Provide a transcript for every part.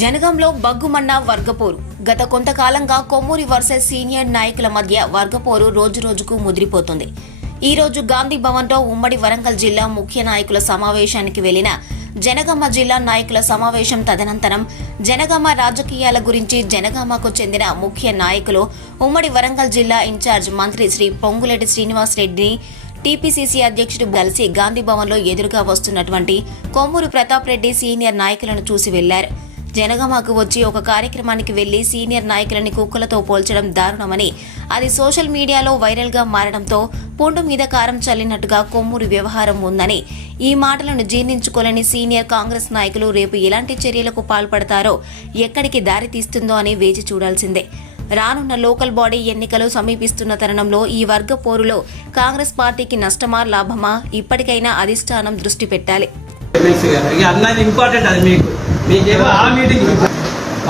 జనగంలో బగ్గుమన్న వర్గపోరు. గత కొంతకాలంగా Kommuri versus senior నాయకుల మధ్య వర్గపోరు రోజురోజుకు ముదిరిపోతుంది. ఈ రోజు గాంధీ భవన్లో ఉమ్మడి వరంగల్ జిల్లా ముఖ్య నాయకుల సమావేశానికి వెళ్ళిన జనగామ జిల్లా నాయకుల సమావేశం తదనంతరం జనగామ రాజకీయాల గురించి జనగామకు చెందిన ముఖ్య నాయకులు ఉమ్మడి వరంగల్ జిల్లా ఇన్ఛార్జ్ మంత్రి శ్రీ పొంగులేటి శ్రీనివాస్ రెడ్డిని టీపీసీసీ అధ్యక్షుడు కలిసి గాంధీ భవన్లో ఎదురుగా వస్తున్నటువంటి కొమ్మూరు ప్రతాప్ రెడ్డి సీనియర్ నాయకులను చూసి వెళ్ళారు. జనగామకు వచ్చి ఒక కార్యక్రమానికి వెళ్ళి సీనియర్ నాయకులని కుక్కలతో పోల్చడం దారుణమని అది సోషల్ మీడియాలో వైరల్గా మారడంతో పుండు మీద కారం చల్లినట్టుగా కొమ్మూరి వ్యవహారం ఉందని ఈ మాటలను జీర్ణించుకోలేని సీనియర్ కాంగ్రెస్ నాయకులు రేపు ఎలాంటి చర్యలకు పాల్పడతారో ఎక్కడికి దారి తీస్తుందో అని వేచి చూడాల్సిందే. రానున్న లోకల్ బాడీ ఎన్నికలు సమీపిస్తున్న తరుణంలో ఈ వర్గ పోరులో కాంగ్రెస్ పార్టీకి నష్టమా లాభమా ఇప్పటికైనా అధిష్టానం దృష్టి పెట్టాలి. ఇంపార్టెంట్ అది మీకు. మీకేమో ఆ మీటింగ్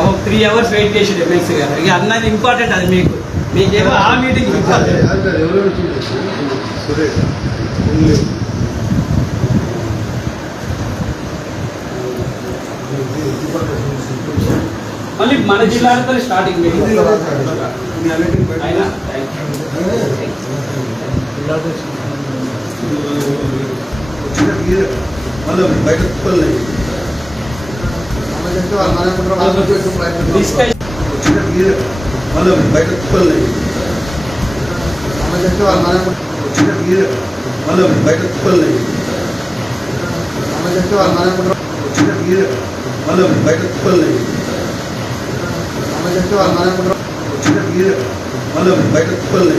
ఒక త్రీ అవర్స్ వెయిట్ చేసి ఎమ్మెల్సీ గారు. ఇక అన్నది ఇంపార్టెంట్ అది మీకు. మీకేమో ఆ మీటింగ్ ఇంపార్టెంట్ మళ్ళీ మన జిల్లాతో స్టార్టింగ్ మీటింగ్ అయినా? బయట కుక్కలు డిస్కస్ మళ్ళీ బయట కుక్కలు మళ్ళీ బయట కుక్కలు మళ్ళీ బయట కుక్కలు మళ్ళీ బయట కుక్కలు